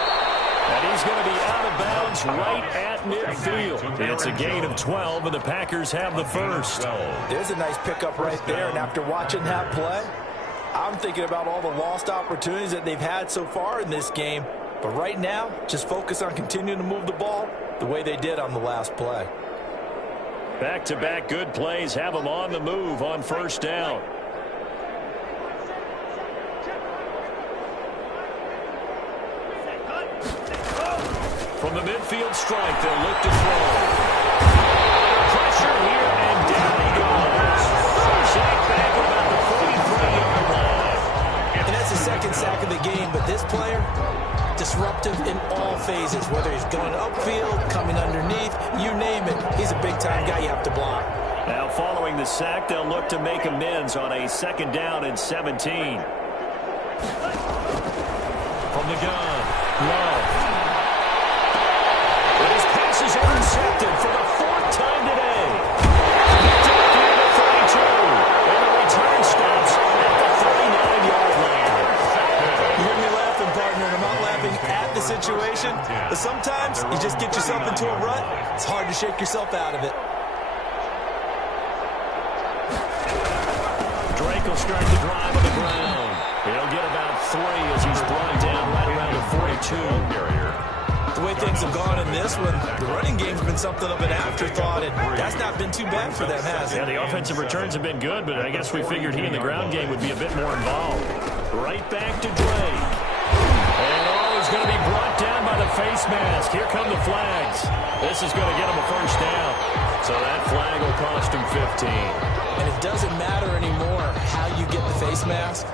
And he's going to be out of bounds right at midfield. It's a gain of 12, and the Packers have the first. There's a nice pickup right there, and after watching that play, I'm thinking about all the lost opportunities that they've had so far in this game. But right now, just focus on continuing to move the ball the way they did on the last play. Back-to-back good plays have them on the move on first down. From the midfield strike, they'll look to throw. Pressure here, and down he goes. Sack back at about the 43-yard line. And that's the second sack of the game, but this player, disruptive in all phases, whether he's going upfield, coming underneath, you name it. He's a big-time guy you have to block. Now, following the sack, they'll look to make amends on a second down and 17. From the gun, Love. His passes are intercepted for the fourth time today. Gets it through the 32. And the return stops at the 39-yard line. You hear me laughing, partner, and I'm not laughing at the situation, but sometimes you just get yourself into a rut. It's hard to shake yourself out of it. Drake will start the drive on the ground. He'll get about 3 as he's brought down right around the 42 barrier. The way things have gone in this one, the running game's been something of an afterthought, and that's not been too bad for them, has it? Yeah, the offensive returns have been good, but I guess we figured he in the ground game would be a bit more involved. Right back to Drake. And he's going to be brought down by the face mask. Here come the flags. This is going to get him a first down. So that flag will cost him 15. And it doesn't matter anymore how you get the face mask.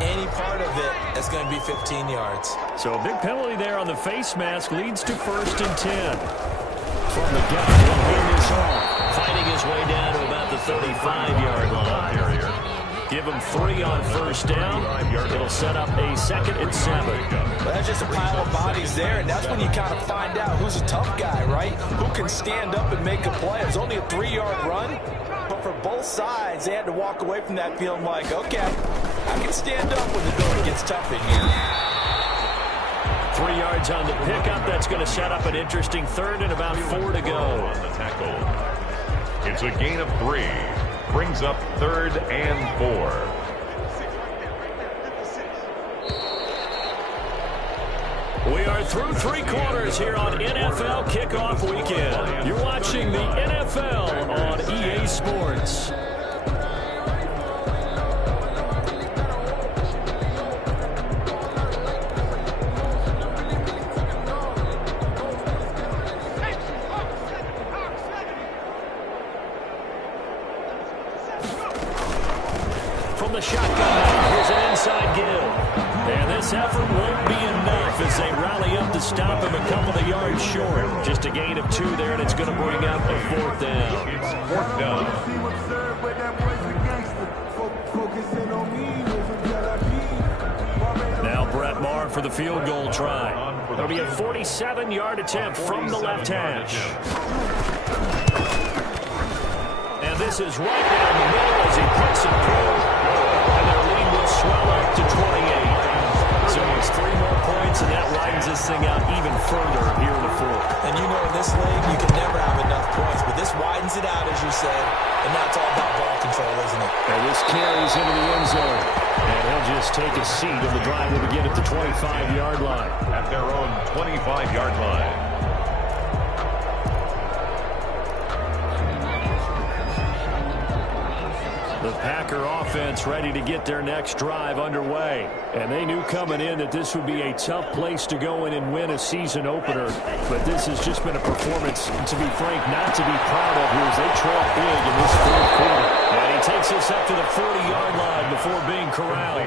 Any part of it is going to be 15 yards. So a big penalty there on the face mask leads to 1st and 10. From the gun, he'll win this off. Fighting his way down to about the 35-yard line. Give him 3 on first down. It'll set up a 2nd and 7. Well, that's just a pile of bodies there, and that's when you kind of find out who's a tough guy, right? Who can stand up and make a play. It was only a 3-yard run, but for both sides, they had to walk away from that feeling like, okay, I can stand up when the going gets tough in here. 3 yards on the pickup. That's going to set up an interesting 3rd and about 4 to go. On the tackle. It's a gain of 3. Brings up 3rd and 4. We are through 3 quarters here on NFL Kickoff Weekend. You're watching the NFL on EA Sports. From the shotgun, here's an inside give. And this effort won't be enough as they rally up to stop him a couple of yards short. Just a gain of 2 there, and it's going to bring up a 4th down. It's 4th down. Now Brett Maher for the field goal try. It'll be a 47-yard attempt from the left hash. And this is right down the middle as he puts it through. And their lead will swell up to 28. So it's 3 more points, and that widens this thing out even further here in the 4th. And you know in this league, you can never have enough points, but this widens it out, as you said, and that's all about ball control, isn't it? And this carries into the end zone. And he'll just take a seat, and the drive will begin at the 25-yard line. At their own 25-yard line. The Packer offense ready to get their next drive underway. And they knew coming in that this would be a tough place to go in and win a season opener. But this has just been a performance, to be frank, not to be proud of here as they trail big in this fourth quarter. And he takes us up to the 40-yard line before being corralled.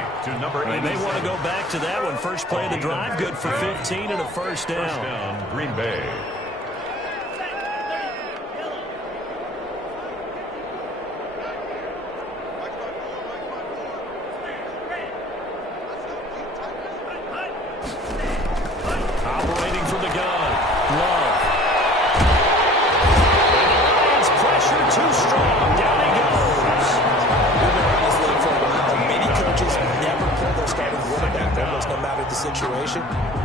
And they want to go back to that one. First play of the drive, good for 15 and a first down. First down, Green Bay. Situation.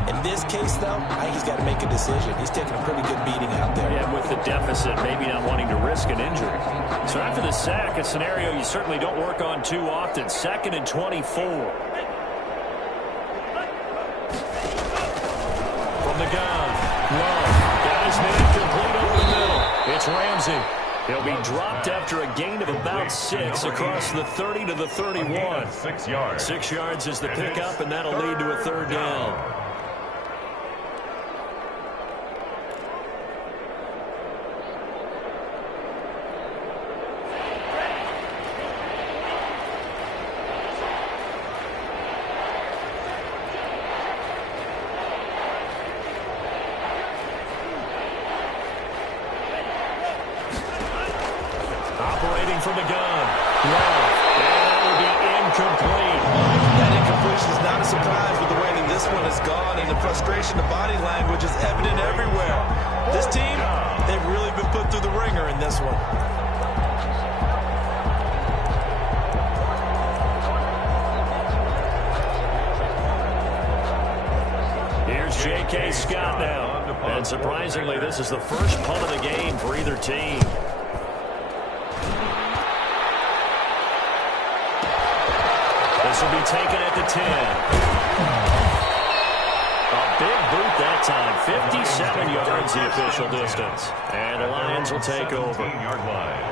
In this case, though, I think he's got to make a decision. He's taking a pretty good beating out there. Yeah, with the deficit, maybe not wanting to risk an injury. So after the sack, a scenario you certainly don't work on too often. 2nd and 24. From the gun, Love got his man complete over the middle. It's Ramsey. He'll be dropped after a gain of about 6 across the 30 to the 31. 6 yards. 6 yards is the pickup, and that'll lead to a third down. Operating from the gun. Love. And that will be incomplete. That incompletion is not a surprise with the way that this one has gone, and the frustration, the body language is evident everywhere. This team, they've really been put through the ringer in this one. Here's J.K. Scott now. And surprisingly, this is the first punt of the game for either team. This will be taken at the 10. A big boot that time. 57 yards the official distance. And the Lions will take over. 17-yard line.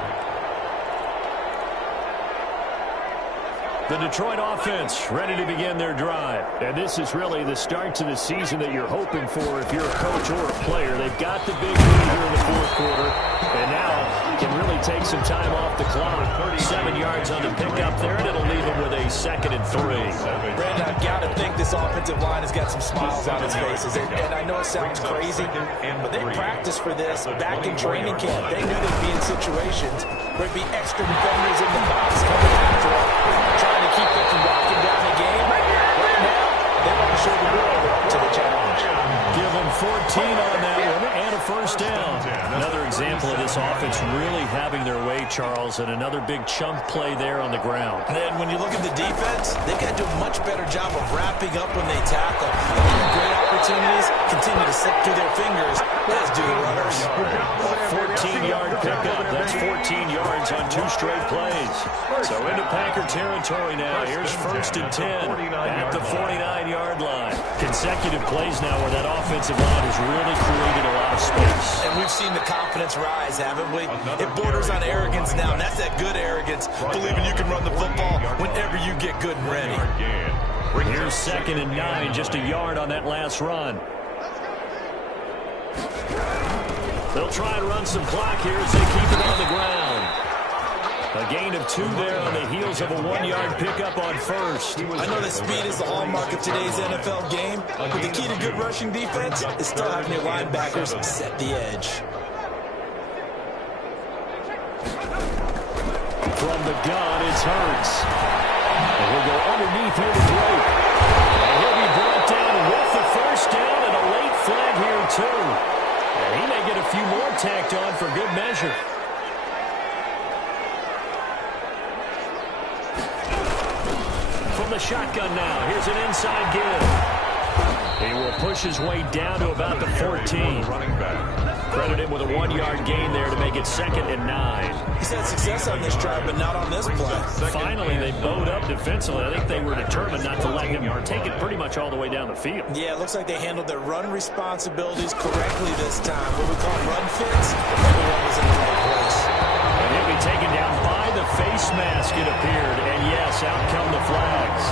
The Detroit offense ready to begin their drive. And this is really the start to the season that you're hoping for if you're a coach or a player. They've got the big lead here in the fourth quarter. And now can really take some time off the clock. 37 yards on the pickup there, and it'll leave them with a 2nd and 3. Brandon, I've got to think this offensive line has got some smiles on its faces. And I know it sounds crazy, but they practiced for this back in training camp. They knew they'd be in situations where it'd be extra defenders in the box coming after it, trying to keep them from walking down the game. Right now, they want to show the world they're up to the challenge. Give them 14 on that one and a first down. Another example of this offense really having their way, Charles, and another big chunk play there on the ground. And then when you look at the defense, they've got to do a much better job of wrapping up when they tackle. Great opportunities continue to slip through their fingers, as do the runners. 14-yard pickup. That's 14 yards on 2 straight plays. So into Packer territory now. Here's 1st and 10 at the 49-yard line. Consecutive plays now where that offensive line has really created a lot of space. And we've seen the confidence rise, haven't we? It borders on arrogance now, and that's that good arrogance, believing you can run the football whenever you get good and ready. Here's 2nd and 9, just a yard on that last run. They'll try and run some clock here as they keep it on the ground. A gain of 2 there on the heels of a 1-yard pickup on first. I know that speed is the hallmark of today's NFL game, but the key to good rushing defense is still having your linebackers set the edge. From the gun, it's Hurts. And he'll go underneath here to Drake. And he'll be brought down with the first down and a late flag here, too. And he may get a few more tacked on for good measure. From the shotgun now, here's an inside give. He will push his way down to about the 14. Running back. Credit him with a 1-yard gain there to make it 2nd and 9. He's had success on this drive, but not on this play. Finally, they bowed up defensively. I think they were determined not to let him take it pretty much all the way down the field. Yeah, it looks like they handled their run responsibilities correctly this time. What we call run fits, everyone was in the right place. And he'll be taken down by the face mask, it appeared. And, yes, out come the flags.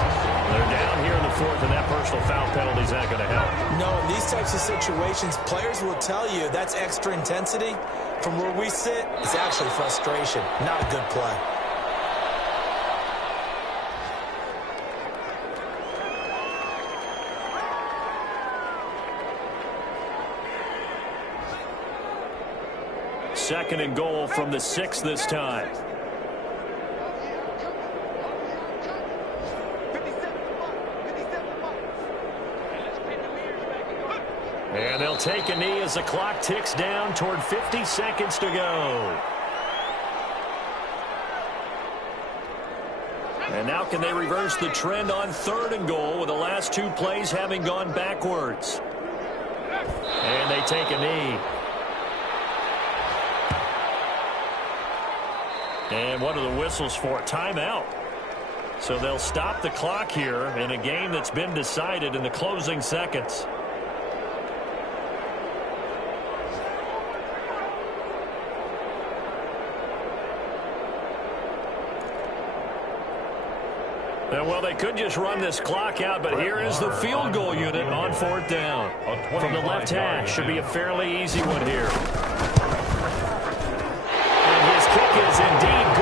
They're down here in the fourth, and that personal foul penalty is not going to help. No, in these types of situations, players will tell you that's extra intensity. From where we sit, it's actually frustration, not a good play. Second and goal from the 6 this time. And they'll take a knee as the clock ticks down toward 50 seconds to go. And now can they reverse the trend on 3rd and goal with the last 2 plays having gone backwards? And they take a knee. And what are the whistles for? Timeout. So they'll stop the clock here in a game that's been decided in the closing seconds. Well, they could just run this clock out, but here is the field goal unit on 4th down. From the left hash, should be a fairly easy one here. And his kick is indeed